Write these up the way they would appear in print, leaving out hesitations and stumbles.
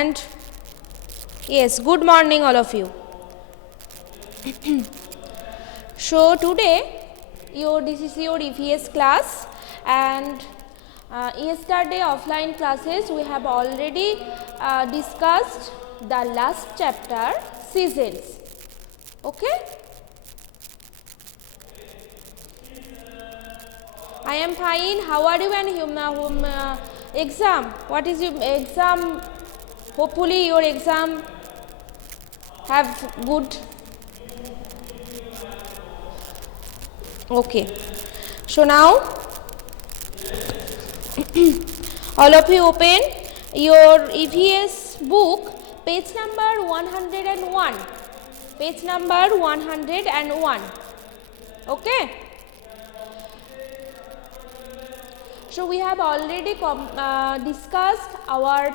And yes, good morning all of you. So today this is your EVS class, and yesterday offline classes we have already discussed the last chapter, seasons. Okay, I am fine. How are you? And exam, what is your exam? Hopefully your exam have good. Okay, so now all of you open your EVS book, page number 101. Page number 101. Okay. So we have already discussed our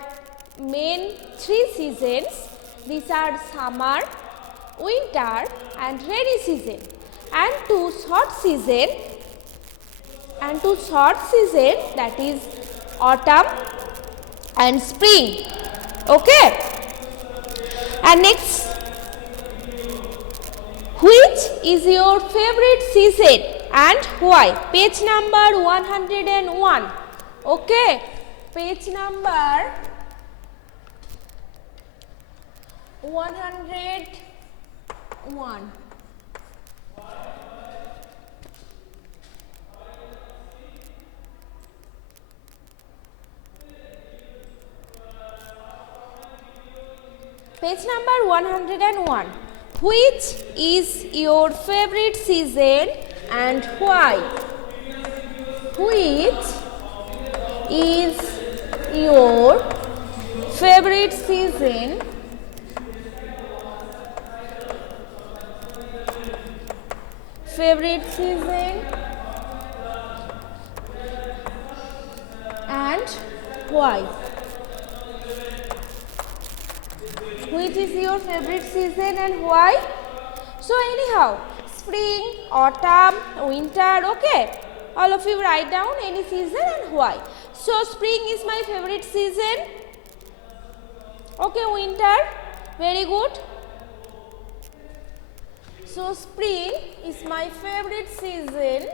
main three seasons. These are summer, winter and rainy season, and two short season that is autumn and spring. Okay. And next, which is your favorite season and why? Page number 101. Okay, page number 101. Page number 101. Which is your favorite season and why? Which is your favorite season and why? Which is your favorite season and why? So anyhow, spring, autumn, winter, okay. All of you write down any season and why. So spring is my favorite season. Okay, winter, very good. So spring is my favorite season.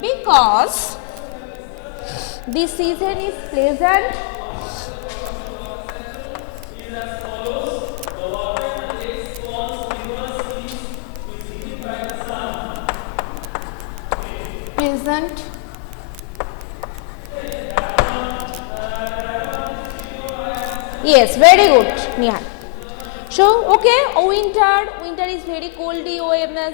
Because this season is pleasant, yes, very good, Nihal. So, okay, winter is very coldy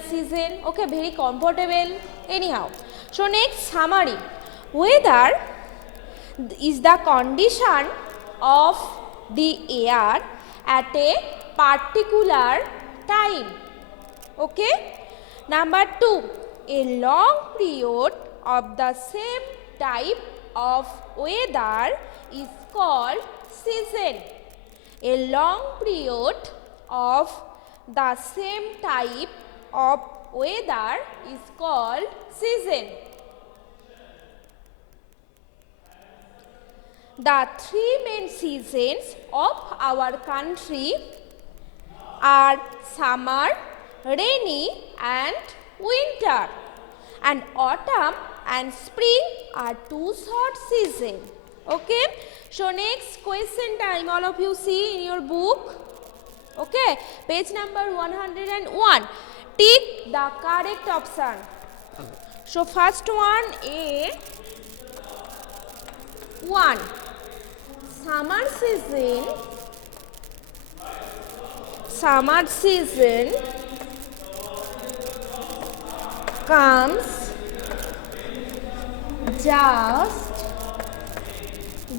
season, okay, very comfortable, anyhow. So, next, summary. Weather is the condition of the air at a particular time, okay. Number 2, a long period of the same type of weather is called season. A long period of the same type of weather is called season. The three main seasons of our country are summer, rainy and winter, and autumn and spring are two short seasons. Okay, so next question time, all of you see in your book. Okay, page number 101. Tick the correct option. So first one, A1. Summer season comes just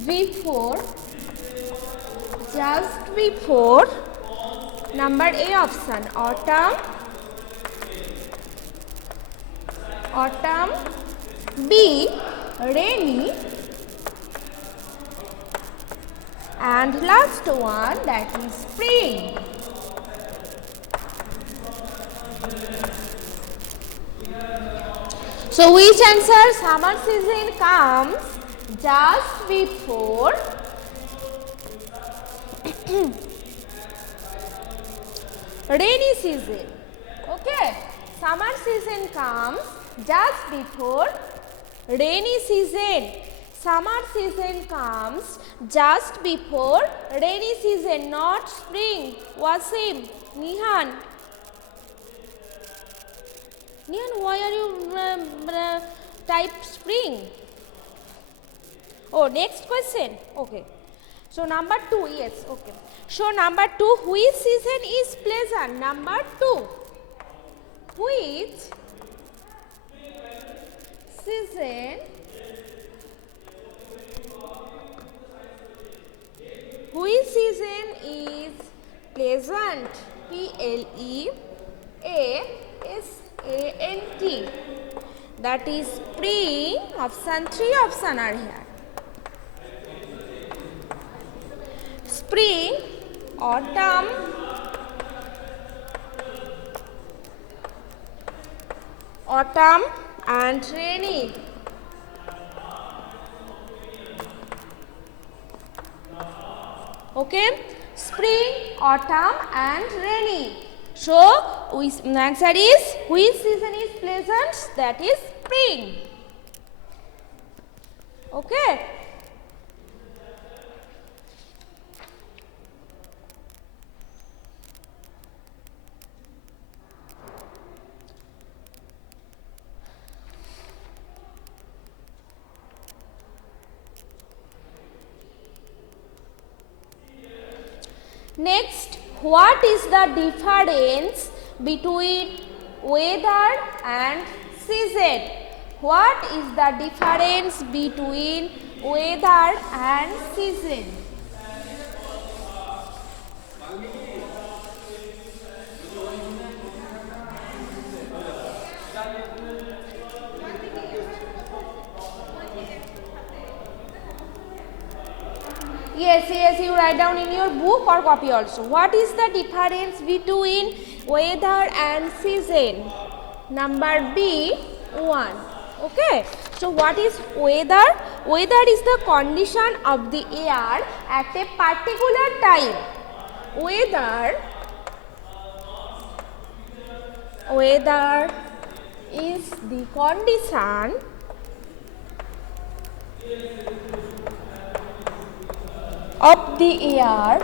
before number A option, autumn, B, rainy, and last one, that is spring. So which answer? Summer season comes just before rainy season. Okay, summer season comes just before rainy season. Summer season comes just before rainy season, not spring. Wasim, Nihan. Nihan, why are you type spring? Oh, next question. Okay. So number 2, yes, okay. So number 2, which season is pleasant? Number 2, which season is pleasant? Pleasant. That is spring. Option 3 option are here. Spring, autumn, and rainy. Okay, spring, autumn and rainy. So, the answer is which season is pleasant? That is spring. Okay. Next, what is the difference between weather and season? What is the difference between weather and season? Yes, you write down in your book or copy also. What is the difference between weather and season? Number B, 1. Okay. So what is weather? Weather is the condition of the air at a particular time. Weather is the condition of the air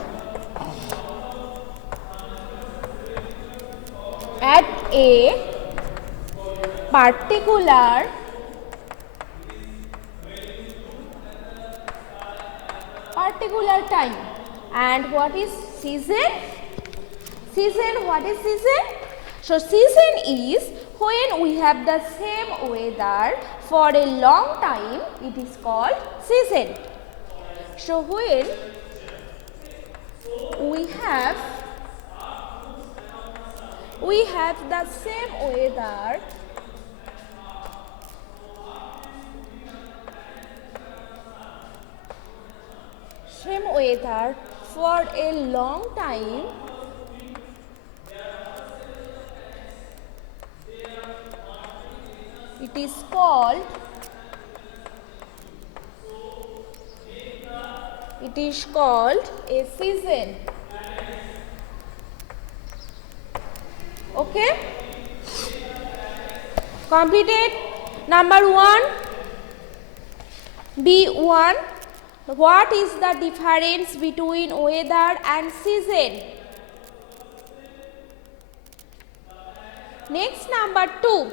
at a particular time. And what is season? What is season? So season is when we have the same weather for a long time, it is called season. So when we have the same weather for a long time, it is called a season. Okay, completed. Number 1, B1. What is the difference between weather and season? Next, number 2.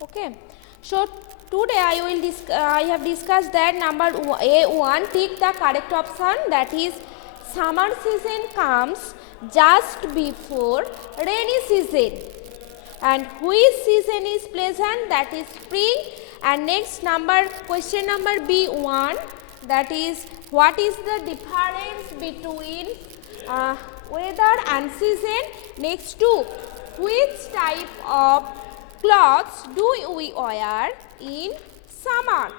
Okay, so today I have discussed that number A1, tick the correct option, that is summer season comes just before rainy season. And which season is pleasant? That is spring. And next question number B1, that is what is the difference between weather and season? Next 2, which type of clothes do we wear in summer?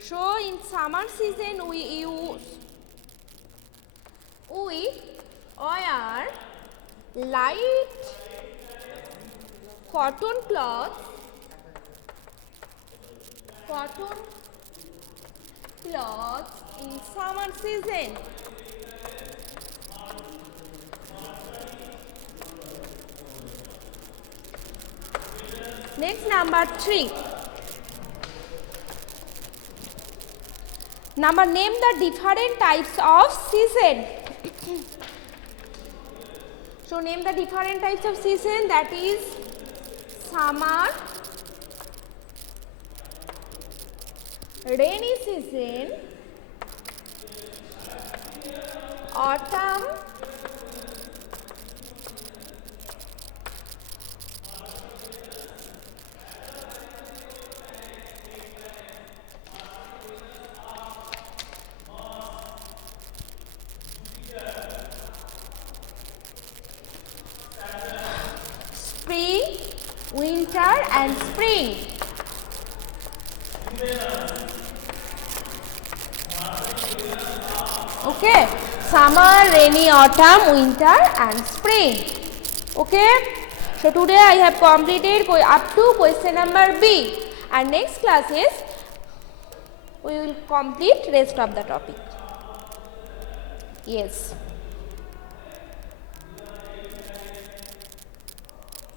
So in summer season we wear light cotton cloths in summer season. Next, number 3. Name the different types of season. So name the different types of season, that is summer, rainy season, autumn, spring, winter and spring. Okay, summer, rainy, autumn, winter and spring. Okay, so today I have completed up to question number B, and next classes we will complete rest of the topic. Yes.